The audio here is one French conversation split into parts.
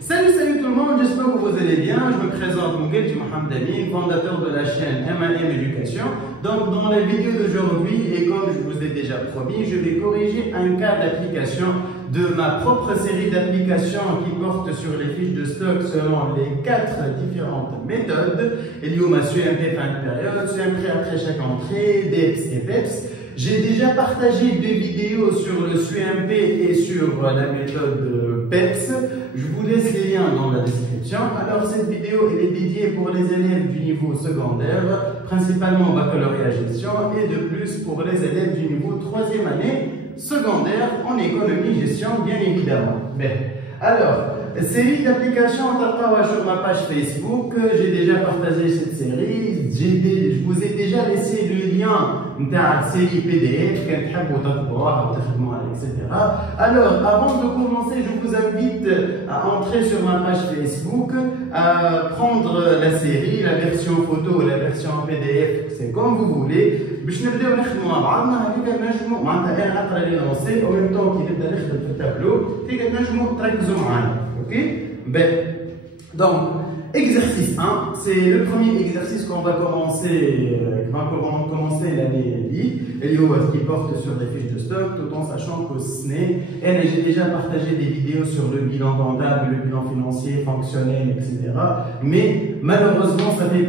Salut tout le monde, j'espère que vous allez bien. Je me présente Mouguelji Mohamed Amin, fondateur de la chaîne M&M Éducation. Donc dans la vidéo d'aujourd'hui, et comme je vous ai déjà promis, je vais corriger un cas d'application de ma propre série d'applications qui porte sur les fiches de stock selon les 4 différentes méthodes. Il y a CMP fin de période, CMP après chaque entrée, DEPS et PEPS. J'ai déjà partagé 2 vidéos sur le CMP et sur la méthode PEPS. Je vous laisse les liens dans la description. Alors cette vidéo elle est dédiée pour les élèves du niveau secondaire, principalement baccalauréat gestion, et de plus pour les élèves du niveau 3e année secondaire en économie gestion, bien évidemment. Alors, série d'applications sur ma page Facebook, j'ai déjà partagé cette série, je vous ai déjà laissé le lien de la série PDF, etc. Alors, avant de commencer, je vous invite à entrer sur ma page Facebook, à prendre la série, la version photo, la version PDF, c'est comme vous voulez. باش نبداو نخدموا مع بعضنا هذيك نجموا معناتها انا نقرا لي لونسي او ميم طون كي نبدا نخدم في التابلو هذيك نجموا تركزوا معايا اوكي donc exercice 1 c'est le premier exercice qu'on va commencer l'année qui porte sur les fiches de stock tout en sachant que ce n'est j'ai déjà partagé des vidéos sur le bilan comptable, le bilan financier, fonctionnel, etc. mais malheureusement ça fait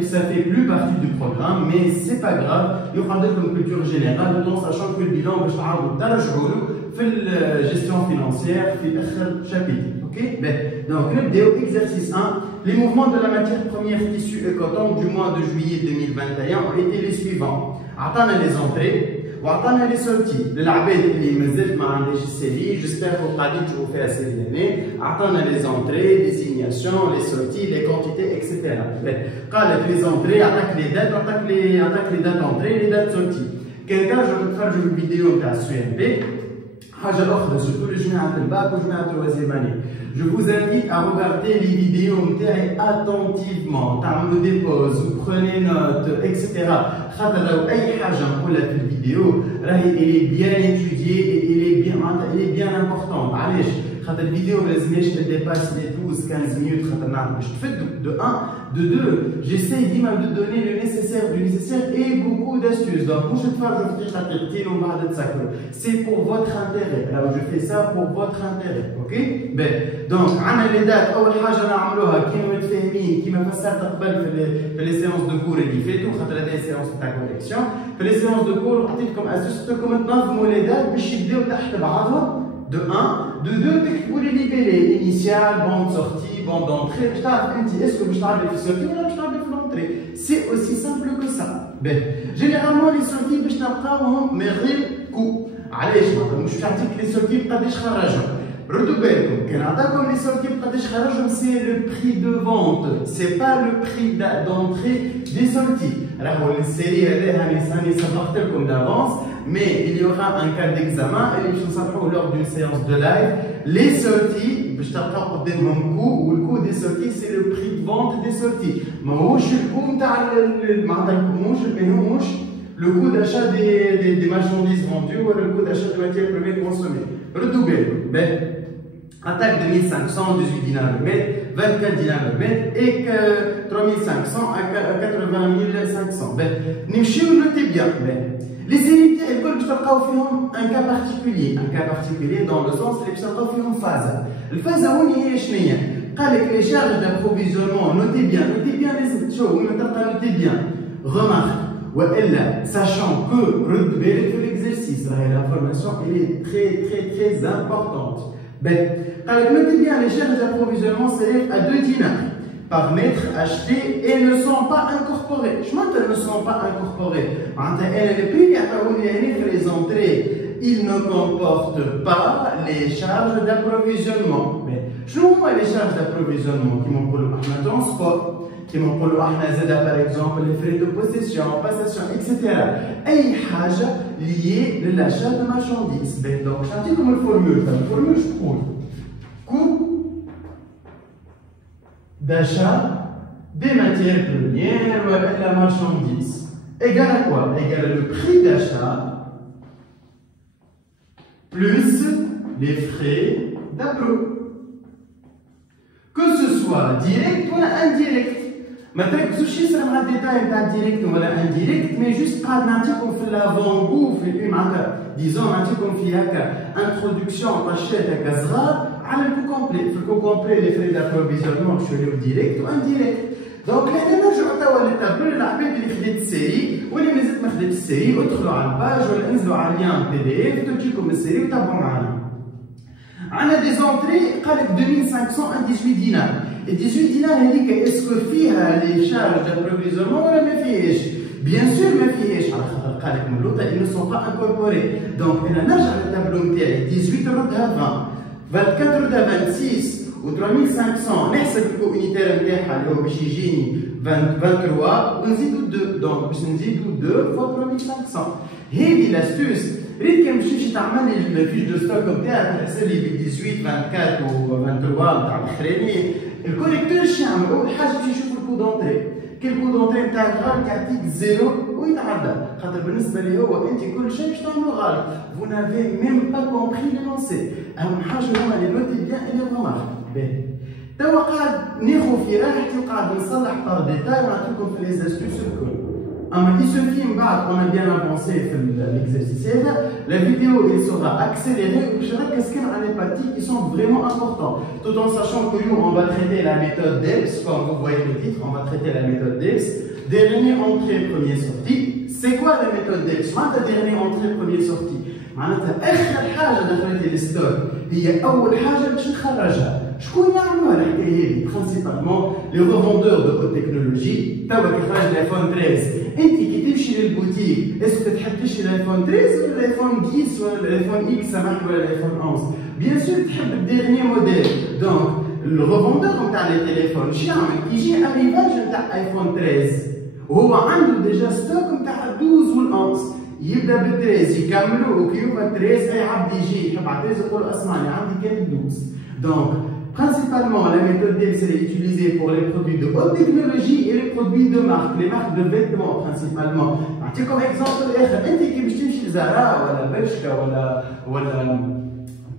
plus partie du programme, mais c'est pas grave, il y aura une culture générale tout en sachant que le bilan va la gestion financière في اخر chapitre. Okay? Donc, le exercice 1, les mouvements de la matière première tissu et coton du mois de juillet 2021 ont été les suivants. Attendez les entrées, ou attendez les sorties. Le label, il me dit que série, j'espère que vous avez fait assez d'années. Attendez les entrées, les signations, les sorties, les quantités, etc. Quand les entrées, attaque les dates, attaque les dates d'entrée, les dates sorties. Quelqu'un, je vais faire une vidéo de la CMP. Surtout les jeunes de bac ou les jeunes de troisième année. Je vous invite à regarder les vidéos attentivement, vous des pauses, vous prenez notes, etc. La vidéo, elle est bien étudiée et elle est bien importante. Allez, la vidéo elle dépasse les 12-15 minutes. De 1, de 2, j'essaie de donner le nécessaire du nécessaire et beaucoup d'astuces. Donc, c'est pour votre intérêt. Alors, je fais ça pour votre intérêt. Ok? Donc, on a les dates. أول حاجة نعملوها كيما متفاهمين كيما فسرت قبل في les séances de cours اللي فاتوا خاطر هذه séances تاع correction. في les séances de cours عطيتكم astuces تكم تنظموا les dates باش يبداو تحت بعضهم. De 1, de 2, تكتبوا لي libellé initial, bande sortie, bande d'entrée. باش تعرف انت اسكو باش تعرفي في السورتي ولا باش تعرفي في l'entrée. C'est aussi simple que ça. Généralement les sorties باش نلقاوهم من غير كو. علاش مش نعطيك لي سورتي بقداش خرجهم. ردوا بالكم كان عطاكم لي سورتي بقداش خرجهم c'est le prix de vente, c'est pas le prix d'entrée des sorties. راهو السيري هذا هاني سبقت لكم d'avance. Mais il y aura un cas d'examen et lors d'une séance de live. Les sorties, je t'apprends mon coût ou le coût des sorties, c'est le prix de vente des sorties. Le coût d'achat des marchandises vendues ou le coût d'achat de matières premières consommées. Redoublez. Attaque de 1500, 18 dinars le mètre, 24 dinars le mètre et 3500 à 80 500. Notez bien. Les séries un cas particulier dans le sens اللي بتلقاو فيهم phase. الفازة هوني هي شنية؟ قال لك les charges d'approvisionnement, notez bien les choses, notez bien. Remarque, وإلا sachant que رد بالك في l'exercice, l'information elle est très importante. قال لك notez bien les charges d'approvisionnement s'élèvent à 2 dinars par mètre acheté et ne sont pas incorporés. Je m'entends, ne sont pas incorporés. Les prix les entrées, ils ne comportent pas les charges d'approvisionnement. Mais je vous vois les charges d'approvisionnement qui m'ont pour le transport, qui m'ont pour le par exemple les frais de possession, passation, etc. Et حاجة liée à l'achat de marchandises. Donc, je comme une formule. La formule, je trouve coût d'achat des matières premières ou la marchandise égale à quoi? Égale le prix d'achat plus les frais d'appro. Que soit direct ou indirect. ما تركزوش ياسر مع الديتاي نتاع ديريكت ولا انديريكت مي جوست قاعد نعطيكم في لافون في معناتها ديزون نعطيكم في هكا انتروداكسيون طاشات هكا صغار على الكو كومبلي. في الكو كومبلي لي فري دابروفيزيونمون باش يوليو ديريكت وانديريكت. دونك هنا نرجعوا توا للتابلو للعباد اللي خديت السيري واللي مازالت ما خديتش السيري ادخلوا على الباج ولا انزلوا على اللين بي دي اف تجيكم السيري وتابعوا معنا. عندنا دي زونتري قال لك 2518 دينار. 18 دينار هذيك اسكو فيها لي شارج دابروفيزيونمون ولا ما فيهاش؟ بيان سور ما فيهاش على خاطر قال لك من اللوطه ils ne sont pas incorporés. دونك انا نرجع للتابلو نتاعي 18 نردها 20 24 ردها 26 و 3500 نحسب الكو انيتير نتاعها اللي هو باش يجيني 23 ونزيدو 2 دونك باش نزيدو 2 فوا 3500. هذه لاستوس ريت كان باش تمشي تعمل لي الفيش دو ستوك نتاعك تحسب لي ب 18 24 و 23 نتاع الاخراني. الكونيكتور اش يعمل؟ اول حاجه باش يشوف الكو دونتري. كي الكو دونتري نتاعك غلط يعطيك زيرو ويتعدى خاطر بالنسبه لي هو انت كل شيء باش تعملو غلط. فو نافي ميم با كومبري لي لونسي. اهم حاجه هما لي نوتي بيان اي لي غومارك. توا قاعد ناخذ في راحتي وقاعد نصلح بار ديتاي ونعطيكم في لي زاستوس الكل. اما كي سوفي من بعد اون بيان افونسي في ليكزرسيس هذا لا فيديو il sera accélérée باش نركز كان على les parties qui sont vraiment importantes tout en sachant que nous on va traiter la méthode DEPS comme vous voyez le titre on va traiter la méthode DEPS dernier entrée premier sortie. C'est quoi la méthode DEPS؟ معناتها dernier entrée premier sortie معناتها اخر حاجه دخلت الستوك هي اول حاجه باش نخرجها. شكون يعملوا الحكايه هذه؟ برينسيبالمون لي ريفوندور دو هوت تكنولوجي. توا كي خرج الايفون 13 انت كي تمشي للبوتيك اسكو تحب تشري الايفون 13 ولا الايفون 10 ولا الايفون اكس سامحني ولا الايفون 11؟ بيان سور تحب الديرني موديل. دونك الريفوندور نتاع لي تيليفون شو يعمل؟ يجي اريفاج نتاع ايفون 13 وهو عنده ديجا ستوك نتاع 12 وال 11 يبدا بال 13 يكملوا وكي يبقى 13 اي عبد يجي يحب على 13 يقول اسمعني عندي كان 12. دونك principalement, la méthode DEPS est utilisée pour les produits de haute technologie et les produits de marque, les marques de vêtements principalement. Comme exemple, انت كي باش تمشي لزارا ولا برشكا ولا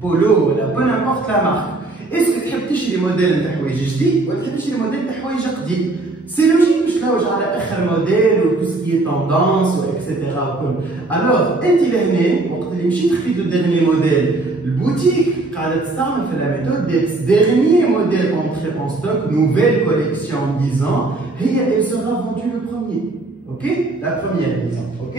بولو ولا peu importe la marque. اسكو تحب تشري موديل نتاع حوايج جديد ولا تحب تشري موديل نتاع حوايج قديم؟ سي لوجيك باش تلوج على اخر موديل و تو سكي توندونس و اكسيتيرا وكل. الوغ انت لهنا وقت اللي مشيت خديت الديرني موديل البوتيك قاعده تستعمل في لا ميثود ديبس ديرني موديل اونتري اون ستوك نوفيل كوليكسيون ديزون هي elle sera vendue le premier. Ok? La première disons. Ok?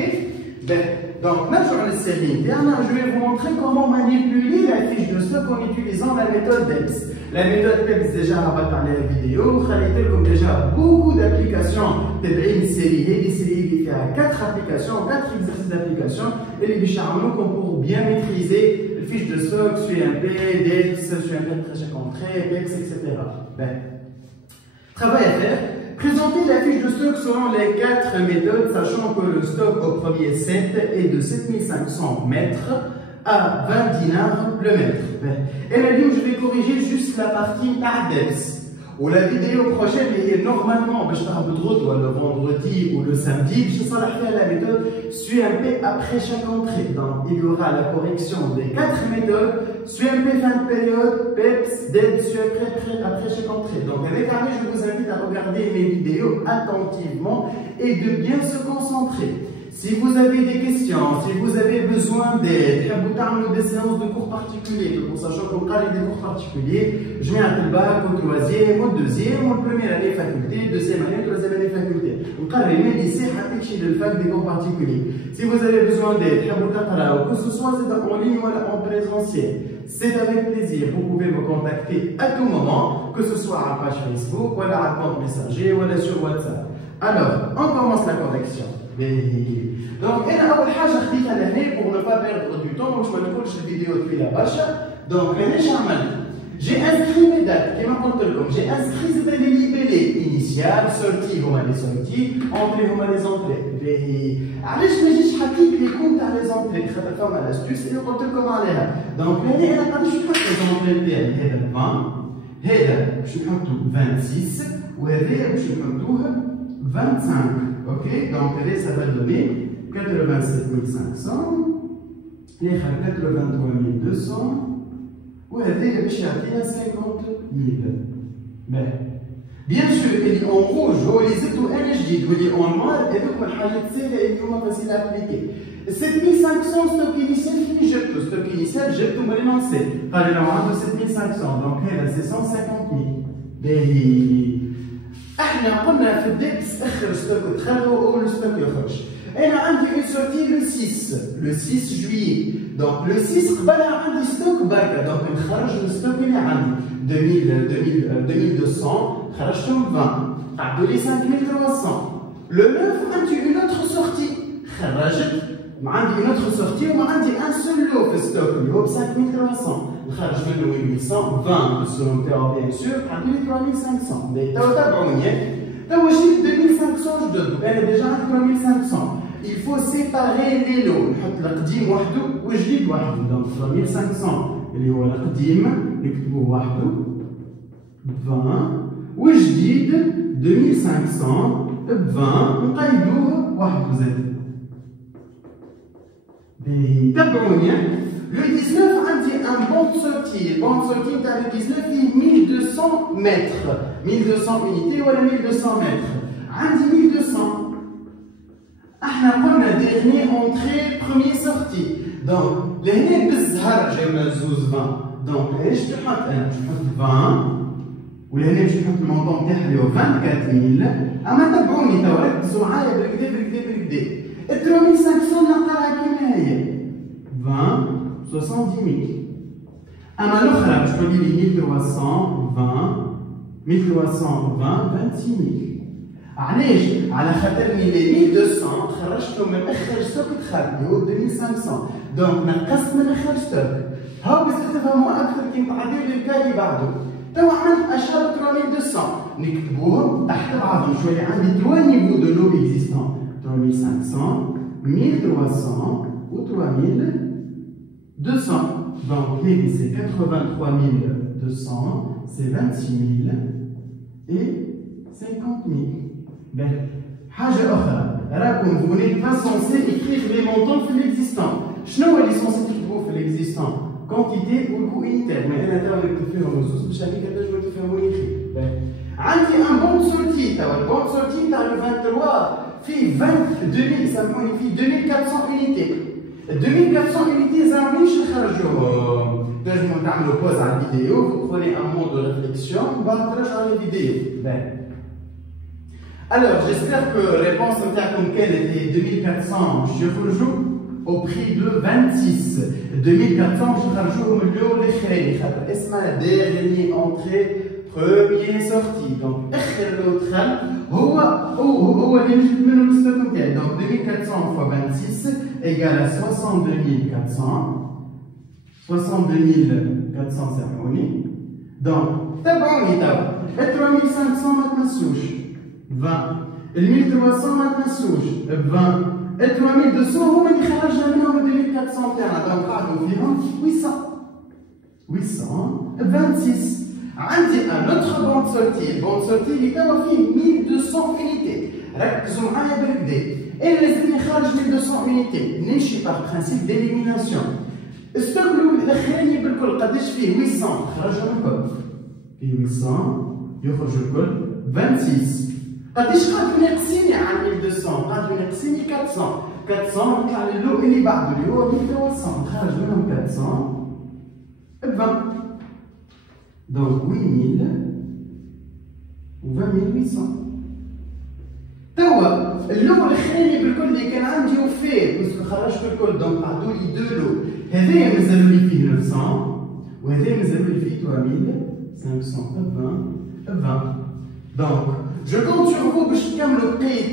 Donc نرجع للسيري نتاعنا. Je vais vous montrer comment manipuler la fiche de stock en utilisant la méthode DEPS. La méthode DEPS déjà هبطت عليها فيديو خليت لكم déjà beaucoup d'applications تبعين السيري. هذه السيري اللي فيها 4 applications 4 exercices d'application اللي باش يعاونوكم pour bien maîtriser fiche de stock, SUMP, DEPS, SUMP très entrée, PEX, etc. Ben, travail à faire. Présenter la fiche de stock selon les 4 méthodes, sachant que le stock au premier set est de 7500 mètres à 20 dinars le mètre. Ben, et là, je vais corriger juste la partie DEPS. Ou la vidéo prochaine est normalement, je vais le vendredi ou le samedi, je vais faire la méthode SUMP après chaque entrée. Donc, il y aura la correction des 4 méthodes, SUMP fin de période, PEPS, DEPS, SUMP après chaque entrée. Donc, avec Arnaud, je vous invite à regarder mes vidéos attentivement et de bien se concentrer. Si vous avez des questions, si vous avez besoin d'aide, des séances de cours particuliers, en sachant qu'on a des cours particuliers, je mets un bac au troisième, au deuxième, au première année faculté, deuxième année, troisième année faculté. On a les lycées, le fac des cours particuliers. Si vous avez besoin d'aide, que ce soit en ligne ou en présentiel, c'est avec plaisir. Vous pouvez me contacter à tout moment, que ce soit à la page Facebook, ou à la compte messager, ou sur WhatsApp. Alors, on commence la correction. Donc, pour ne pas perdre du temps, je vais vous la vidéo depuis la page. Donc, j'ai inscrit mes dates, j'ai inscrit les libellés initiales, sorties, les sorties, entrées, les entrées. علاش ما جيتش حكيت لكم تاع لي زونطري خاطر فما لاستوس اللي قلت لكم عليها. دونك هنا انا غادي نحط لي زونطري نتاعي هذا 20 هذا باش نحطو 26 وهذايا باش نحطوه 25. Ok, donc ça va donner 87 500, les 83 200, ou elle est chez 50 000. Bien sûr, اللي en rouge هو اللي زدتو انا جديد واللي en noir هذوك من الحاجات السهله اللي هما فاسيل ابليكي. 7500 ستوك انيسيال فين جبتو؟ ستوك انيسيال جبتو من لانسي قال لو عنده 7500 دونك هذا سي 150000. باهي احنا قلنا في الدبس اخر ستوك دخل هو اول ستوك يخرج. انا عندي اون سورتي لو 6 جويي دونك لو 6 قبلها عندي ستوك بركه دونك نخرج الستوك اللي عندي 2200 خرجتهم 20 قعدوا لي 5300. لو 9 عندي اون اوتر سورتي خرجت عندي اون اوتر سورتي وما عندي ان سول لو في ستوك اللي هو ب 5300 نخرج منه 1820 السهم تاعو بيان سور قعدوا لي 3500. مي توا تابعوني توا جبت 2500 جدد انا ديجا عندي 3500. Il faut séparer les lots. نحط القديم وحده والجديد وحده. دونك 3500 اللي هو القديم نكتبوه وحده ب 20 والجديد 2500 ب 20 نقيدوه وحده زاد. تابعوني لو 19 عندي ان بون سورتي. البون سورتي تاع لو 19 فيه 1200 متر 1200 unité ولا 1200 متر. عندي 1200 احنا قلنا ديرني اونتري بروميي سورتي دونك لهنا بالزهر جاونا زوز 20 دونك ايش نحط انا؟ باش نحط 20 ولهنا باش نحط المونطون تاعها اللي هو 24000. اما تبعوني توا ركزوا معايا بالكدا بالكدا بالكدا. ال 3500 نلقاها كيما هي 20 70000. اما الاخرى باش تولي لي 1320 1320 26000. علاش؟ على خاطرني لي 1200 خرجتهم من اخر ستوك دخل اللي هو 2500 دونك نقصت من اخر ستوك. هاو باش تفهموا اكثر كي تعديو للكالي بعده. توا عملت اشهر 3200 نكتبوهم تحت بعضهم شويه. عندي 3 نيفو دو لو اكزيستون 3500 1300 و 3200 دونك هذه سي 83200 سي 26000 et 50000. حاجة أخرى راكم vous n'êtes pas censé écrire les montants في l'existant. شنو هو اللي censé تكتبوه في l'existant؟ quantité و coût unitaire. ما أنا توا نكتب فيهم الزوز باش هكاك تنجموا تفهموني خير. عندي ان بون سورتي توا البون سورتي تاع لو 23 فيه 20 سامحوني فيه 2400 unité. 2400 unité زعما مش نخرجوهم. تنجموا تعملوا بوز على الفيديو vous prenez un moment de réflexion بعد ترجعوا للفيديو. Alors, j'espère que la réponse était 2400 au prix de 26. 2400 au milieu des frais. Esma dernier entrée, premier sortie. Donc, l'autre, donc 2400 fois 26 égale à 62 400. 62 400 cérémonies. Donc, d'abord, on est 3500 maintenant. 20 ال 1300 ما تنسوش 20 ال 3200 هما اللي خرجنا منهم 2400 تاعنا دونك قعدوا فيهم 800 26. عندي ان اوتر بون سورتي البون سورتي اللي توا فيه 1200 unité. ركزوا معايا بالكدا انا لازمني خارج 1200 unité نمشي باغ برانسيب ديليميناسيون. الستوك الاخراني بالكل قداش فيه 800 خرجهم الكل فيه 800 يخرج الكل 26. قداش قعدوا ناقصيني عن 1200 قعدوا ناقصيني 400 نطلع للو اللي بعده اللي هو 1300 نخرج منهم 400 ب 20 دونك 8000 و 20800. توا اللو الاخراني بالكل اللي كان عندي وفيه باسكو خرجت الكل دونك قعدوا لي 2 لو. هذايا مازالوا لي فيه 900 وهذايا مازالوا لي فيه 3500 ب 20 Donc, je compte sur vous pour comme le paye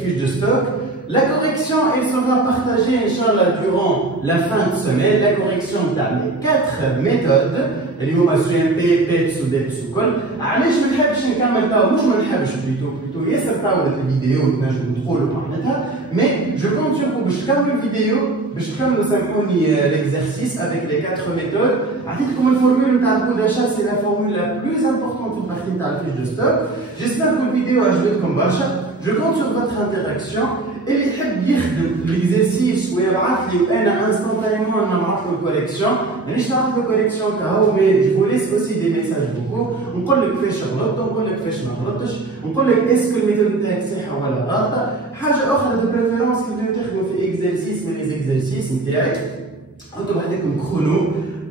fiche de stock. La correction, elle sera partagée, Inch'Allah, durant la fin de semaine. La correction dans les 4 méthodes. اليوم SUMP, PEPS و DEPS وكل. علاش ما نحبش نكمل تاو مش ما نحبش بليتو ياسر طاولت الفيديو ونجموا ندخلوا معناتها. مي جو كونت سور باش تكملوا الفيديو باش تكملوا سامحوني ليكزارسيس افيك لي 4 ميثود. عطيتكم الفورمول نتاع الكود داشا سي لا فورمول لا بلوز امبورطون في البارتي نتاع الفيش دو ستوك. جيسبر كو الفيديو عجبتكم برشا. جو كونت سور فوتر انتراكسيون اللي يحب يخدم ليكزرسيس ويبعث لي وانا انستانتانيمون نبعث له الكوريكسيون، مانيش نبعث له كوريكسيون كهو، مي جو ليس اوسي دي ميساج بوكو، نقول لك فاش غلطت، نقول لك فاش ما غلطتش، نقول لك اسكو الميثود نتاعك صحيحه ولا غلطه. حاجه اخرى دو بريفيرونس كي تخدموا في اكزرسيس من ليزيكزرسيس نتاعك، حطوا هذاك كرونو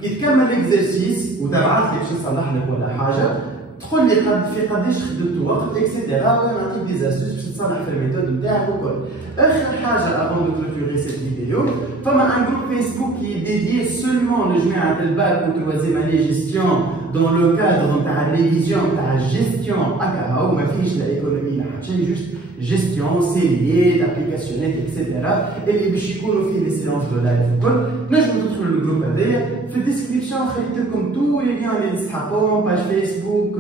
كي تكمل الاكزرسيس وتبعث لي باش نصلح لك ولا حاجه، تقول لي في قداش خدمت وقت اكسيتيرا، وانا نعطيك دي زاستوس باش تصلح في الميثود نتاعك وكل. اخر حاجه افون دو كلوتوري سيت فيديو، فما ان جروب فيسبوك كي ديديي سولمون لجماعه الباك و تروازيام اني جيستيون دون لو كادر نتاع الريفيزيون نتاع الجيستيون هكا هو، ما فيهش لا ايكونومي لا حتى شي، جوست جيستيون سيريي دابليكاسيونات اكسيتيرا اللي باش يكونوا فيه لي سيونس دو لايف وكل. نجموا تدخلوا للجروب هذايا، في الديسكريبسيون خليت لكم تو لي ليان اللي تستحقوهم، باج فيسبوك،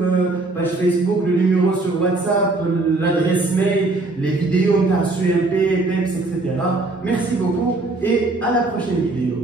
le numéro sur WhatsApp, l'adresse mail, les vidéos de SUMP, PEPS, etc. Merci beaucoup et à la prochaine vidéo.